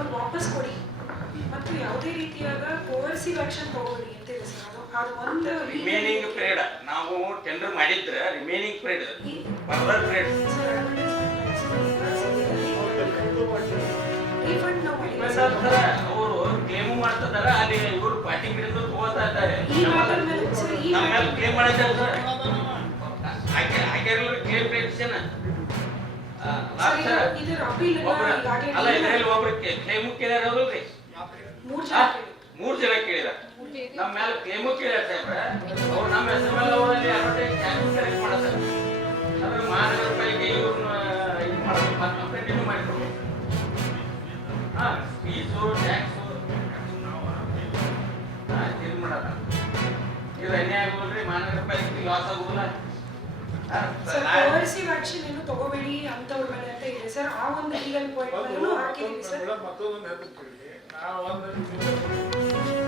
Amount ವಾಪಸ್ ಕೊಡಿ ಮತ್ತು ಯಾವುದೇ ರೀತಿಯಾದ ಕೋರ್ಸಿವ್ ಆಕ್ಷನ್ ತಗೋಬೇಡಿ ಅಂತ ಇದೆ ಸರ್. ಅದು ಒಂದು ರಿಮೇನಿಂಗ್ ಪೀರಿಯಡ್ ನಾವು ಟೆಂಡರ್ ಮಾಡಿದ್ರೆ remaining period further period refund ನಾವು ಅವರು ಕ್ಲೇಮು ಮಾಡ್ತಿದಾರ, ಅಲ್ಲಿ ಇವರು ಪಾರ್ಟಿ ಕಡೆಯಿಂದ ತಗೋತಾ ಇದ್ದಾರೆ. ನಮ್ಮ ಮೇಲೆ ಕ್ಲೇಮ್ ಮಾಡಿದ್ದಾರೆ ಸರ್, ಹಾಕಿರಲ್ಲ ಕ್ಲೇಮ್ ಪಿಟಿಷನ್. ಅಲ್ಲ ಇದರಲ್ಲಿ ಒಬ್ರು ಕ್ಲೇಮು ಕೇಳ್ಯಾರ ಹೌದಲ್ರಿ, 3 ಜನ ಕೇಳಿದಾರೆ. ನಮ್ಮ ಮೇಲೆ ಕ್ಲೇಮು ಕೇಳ್ಯಾರ ಸಾಹೇಬ್ರ. ಅವ್ರು ನಮ್ಮ ಹೆಸರು ಮೇಲೆ ಅವರಲ್ಲಿ ಅಡ್ವರ್ಟೈಸ್ ಟ್ಯಾಕ್ಸ್ ಕಲೆಕ್ಟ್ ಮಾಡ್ತಾರೆ. ಅದ್ರ ಮಹಾನಗರ ಪಾಲಿಕೆ ಇವ್ರನ್ನ ಇದು ಮಾಡೋದು ಮತ್ತೆ ಕಂಪ್ಲೇಂಟ್ ಮಾಡಿಕೊಡ್ಬೇಕು. ಫೀಸು ಟ್ಯಾಕ್ಸು ಇದು ಮಾಡಲ್ಲ. ಇದು ಅನ್ಯಾಯ ಆಗೋಲ್ರಿ, ಮಹಾನಗರ ಪಾಲಿಕೆ ಲಾಸ್ ಆಗೋಲ್ಲ. ಕೋರ್ಸಿವ್ ಆಕ್ಷನ್ ಏನು ತಗೋಬೇಡಿ ಅಂತವ್ರ ಮೇಲೆ ಅಂತ ಇದೆ ಸರ್. ಆ ಒಂದು ಲೀಗಲ್ ಪಾಯಿಂಟ್ ಹಾಕಿದೀವಿ ಸರ್. ಮತ್ತೊಂದು ಹೇಳ್ತೀನಿ, ನಾವು ಒಂದು